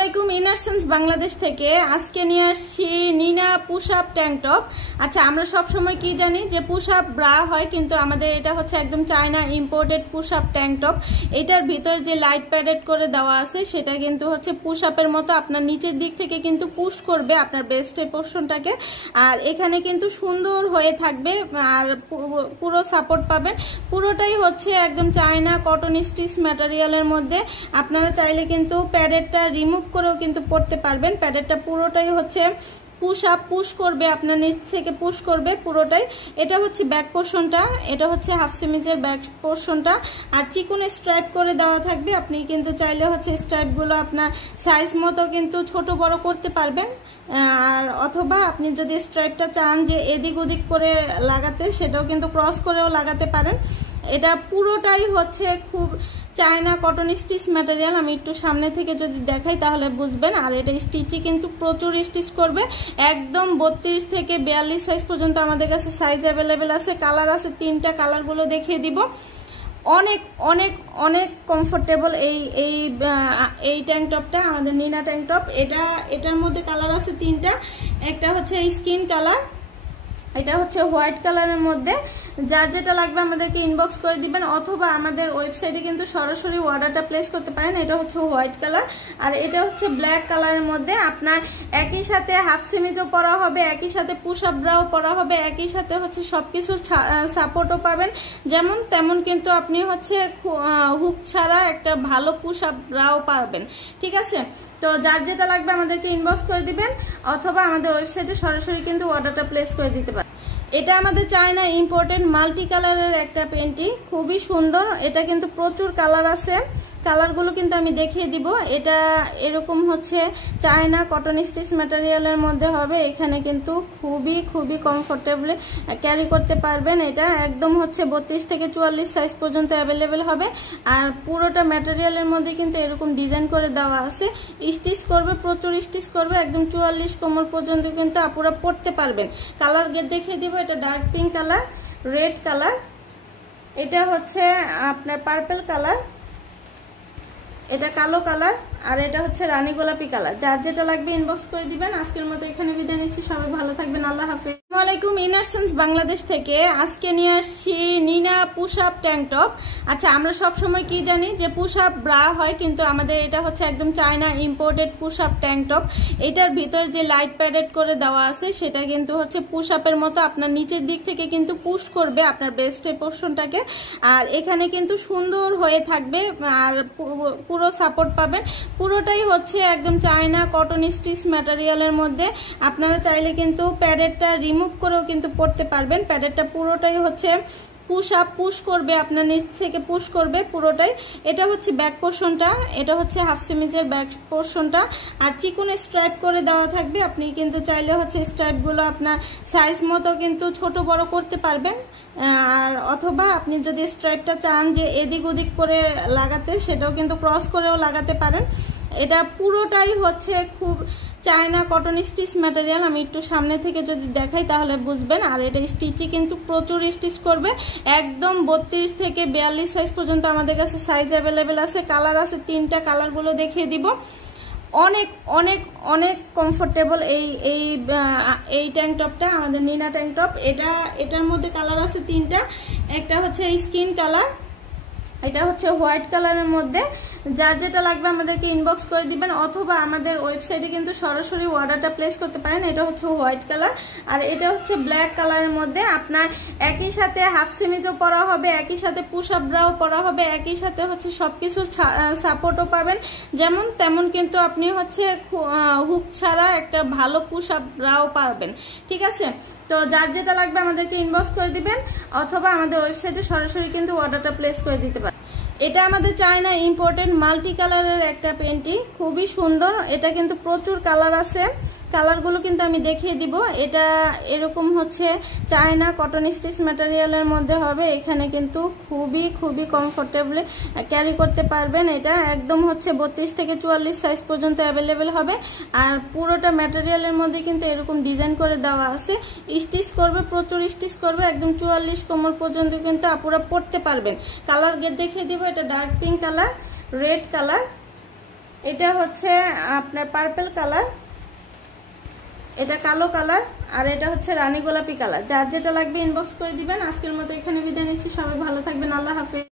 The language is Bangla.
আসসালামাইকুম ইনারসেন্স বাংলাদেশ থেকে আজকে নিয়ে আসছি নিনা পুশ আপ ট্যাঙ্ক টপ। আচ্ছা, আমরা সব সময় কি জানি যে পুশ আপ ব্রা হয়, কিন্তু আমাদের এটা হচ্ছে একদম China imported push up tank top. এটার ভিতরে যে লাইট প্যাডেড করে দেওয়া আছে সেটা কিন্তু হচ্ছে পুশ আপের মতো আপনার নিচের দিক থেকে কিন্তু পুশ করবে আপনার ব্রেস্টের পোরশনটাকে। আর এখানে কিন্তু সুন্দর হয়ে থাকবে আর পুরো সাপোর্ট পাবেন। পুরোটাই হচ্ছে একদম চায়না কটন স্টিচ ম্যাটেরিয়ালের মধ্যে। আপনারা চাইলে কিন্তু প্যাডেডটা রিমুভ করেও কিন্তু পড়তে পারবেন। প্যাডেডটা পুরোটাই হচ্ছে পুশ আপ, পুশ করবে আপনার নিচ থেকে পুশ করবে পুরোটাই। এটা হচ্ছে ব্যাক পোর্শনটা, এটা হচ্ছে হাফ সিমিজের ব্যাক পোর্শনটা। আর চিকন স্ট্রাইপ করে দেওয়া থাকবে। আপনি কিন্তু চাইলে হচ্ছে স্ট্রাইপগুলো আপনার সাইজ মতো কিন্তু ছোট বড় করতে পারবেন। আর অথবা আপনি যদি স্ট্রাইপটা চান যে এদিক ওদিক করে লাগাতে, সেটাও কিন্তু ক্রস করেও লাগাতে পারেন। এটা পুরোটাই হচ্ছে খুব চায়না কটন স্টিচ ম্যাটেরিয়াল। আমি একটু সামনে থেকে যদি দেখাই তাহলে বুঝবেন। আর এটা স্টিচে কিন্তু প্রচুর স্টিচ করবে, একদম 32 থেকে 42 সাইজ পর্যন্ত আমাদের কাছে সাইজ অ্যাভেলেবেল আছে। কালার আছে 3টা, কালারগুলো দেখিয়ে দিব। অনেক অনেক অনেক কমফোর্টেবল এই ট্যাঙ্ক টপটা, আমাদের নিনা ট্যাঙ্ক টপ। এটার মধ্যে কালার আছে 3টা। একটা হচ্ছে স্কিন কালার, এটা হচ্ছে হোয়াইট কালারের মধ্যে। যার যেটা লাগবে আমাদেরকে ইনবক্স করে দিবেন, অথবা আমাদের ওয়েবসাইটে কিন্তু সরাসরি অর্ডারটা প্লেস করতে পারেন। এটা হচ্ছে হোয়াইট কালার। আর এটা হচ্ছে ব্ল্যাক কালারের মধ্যে। আপনার একই সাথে হাফ সিমিজও পরা হবে, একই সাথে পুশ আপ ব্রাও পরা হবে, একই সাথে হচ্ছে সবকিছু সাপোর্টও পাবেন যেমন তেমন। কিন্তু আপনি হচ্ছে হুক ছাড়া একটা ভালো পুশ আপ ব্রাও পাবেন। ঠিক আছে, তো যার যেটা লাগবে আমাদেরকে ইনবক্স করে দিবেন, অথবা আমাদের ওয়েবসাইটে সরাসরি কিন্তু অর্ডারটা প্লেস করে দিতে পারেন। এটা আমাদের চায়না ইম্পোর্টেড মাল্টি কালারের একটা পেন্টি, খুবই সুন্দর। এটা কিন্তু প্রচুর কালার আছে, কালারগুলো কিন্তু আমি দেখিয়ে দিব। এটা এরকম হচ্ছে চায়না কটন স্টিচ ম্যাটেরিয়ালের মধ্যে হবে। এখানে কিন্তু খুবই খুবই কমফোর্টেবলি ক্যারি করতে পারবেন। এটা একদম হচ্ছে 32 থেকে 44 সাইজ পর্যন্ত অ্যাভেলেবেল হবে। আর পুরোটা ম্যাটেরিয়ালের মধ্যে কিন্তু এরকম ডিজাইন করে দেওয়া আছে। স্টিচ করবে, প্রচুর স্টিচ করবে, একদম 44 কোমর পর্যন্ত কিন্তু আপুরা পরতে পারবেন। কালার দেখিয়ে দিব। এটা dark pink colour, red colour, এটা হচ্ছে আপনার পার্পল কালার, এটা কালো কালার, আর এটা হচ্ছে রানী গোলাপি কালার। যার যেটা লাগবে ইনবক্স করে দিবেন। আজকের মতো এখানে বিদায় নিচ্ছি, সবাই ভালো থাকবেন, আল্লাহ হাফেজ। আসসালামু আলাইকুম ইনারসেন্স বাংলাদেশ থেকে আজকে নিয়ে আসছি নিনা পুশ আপ ট্যাঙ্ক টপ। আচ্ছা, আমরা সব সময় কি জানি যে পুশ আপ ব্রা হয়, কিন্তু আমাদের এটা হচ্ছে একদম China imported push up tank top. এটার ভিতরে যে লাইট প্যাডেড করে দেওয়া আছে সেটা কিন্তু হচ্ছে পুশ আপের মতো আপনার নিচের দিক থেকে কিন্তু পুশ করবে আপনার ব্রেস্টের পোরশনটাকে। আর এখানে কিন্তু সুন্দর হয়ে থাকবে আর পুরো সাপোর্ট পাবেন। পুরোটাই হচ্ছে একদম চায়না কটন স্টিচ ম্যাটেরিয়ালের মধ্যে। আপনারা চাইলে কিন্তু প্যাডেডটা রিমুভ করেও কিন্তু পড়তে পারবেন। প্যাডেডটা পুরোটাই হচ্ছে পুশ আপ, পুশ করবে আপনার নিচ থেকে পুশ করবে পুরোটাই। এটা হচ্ছে ব্যাক পোর্শনটা, এটা হচ্ছে হাফ সিমিজের ব্যাক পোর্শনটা। আর চিকন স্ট্রাইপ করে দেওয়া থাকবে। আপনি কিন্তু চাইলে হচ্ছে স্ট্রাইপগুলো আপনার সাইজ মতো কিন্তু ছোট বড় করতে পারবেন। আর অথবা আপনি যদি স্ট্রাইপটা চান যে এদিক ওদিক করে লাগাতে, সেটাও কিন্তু ক্রস করেও লাগাতে পারেন। এটা পুরোটাই হচ্ছে খুব চায়না কটন স্টিচ ম্যাটেরিয়াল। আমি একটু সামনে থেকে যদি দেখাই তাহলে বুঝবেন। আর এটা স্টিচে কিন্তু প্রচুর স্টিচ করবে, একদম 32 থেকে 42 সাইজ পর্যন্ত আমাদের কাছে সাইজ অ্যাভেলেবেল আছে। কালার আছে 3টা, কালারগুলো দেখিয়ে দিব। অনেক অনেক অনেক কমফোর্টেবল এই ট্যাঙ্ক টপটা, আমাদের নিনা ট্যাঙ্ক টপ। এটার মধ্যে কালার আছে 3টা। একটা হচ্ছে স্কিন কালার, এটা হচ্ছে হোয়াইট কালারের মধ্যে। যার যেটা লাগবে আমাদেরকে ইনবক্স করে দিবেন, অথবা আমাদের ওয়েবসাইটে কিন্তু সরাসরি অর্ডারটা প্লেস করতে পারেন। এটা হচ্ছে হোয়াইট কালার। আর এটা হচ্ছে ব্ল্যাক কালারের মধ্যে। আপনার একই সাথে হাফ সিমিজও পরা হবে, একই সাথে পুশ আপ ব্রাও পরা হবে, একই সাথে হচ্ছে সবকিছু সাপোর্টও পাবেন যেমন তেমন। কিন্তু আপনি হচ্ছে হুক ছাড়া একটা ভালো পুশ আপ ব্রাও পাবেন। ঠিক আছে, তো যার যেটা লাগবে আমাদেরকে ইনবক্স করে দিবেন, অথবা আমাদের ওয়েবসাইটে সরাসরি কিন্তু অর্ডারটা প্লেস করে দিতে পারেন। এটা আমাদের চায়না ইম্পোর্টেড মাল্টি কালারের একটা পেন্টি, খুবই সুন্দর। এটা কিন্তু প্রচুর কালার আছে, কালারগুলো কিন্তু আমি দেখিয়ে দিব। এটা এরকম হচ্ছে চায়না কটন স্টিচ ম্যাটেরিয়ালের মধ্যে হবে। এখানে কিন্তু খুবই খুবই কমফোর্টেবলি ক্যারি করতে পারবেন। এটা একদম হচ্ছে 32 থেকে 44 সাইজ পর্যন্ত অ্যাভেলেবেল হবে। আর পুরোটা ম্যাটেরিয়ালের মধ্যে কিন্তু এরকম ডিজাইন করে দেওয়া আছে। স্টিচ করবে, প্রচুর স্টিচ করবে, একদম 44 কোমর পর্যন্ত কিন্তু আপুরা পরতে পারবেন। কালার দেখিয়ে দিব। এটা dark pink colour, red colour, এটা হচ্ছে আপনার পার্পল কালার, এটা কালো কালার, আর এটা হচ্ছে রানী গোলাপি কালার। যার যেটা লাগবে ইনবক্স করে দিবেন। আজকের মতো এখানে বিদায় নিচ্ছি, সবাই ভালো থাকবেন, আল্লাহ হাফেজ।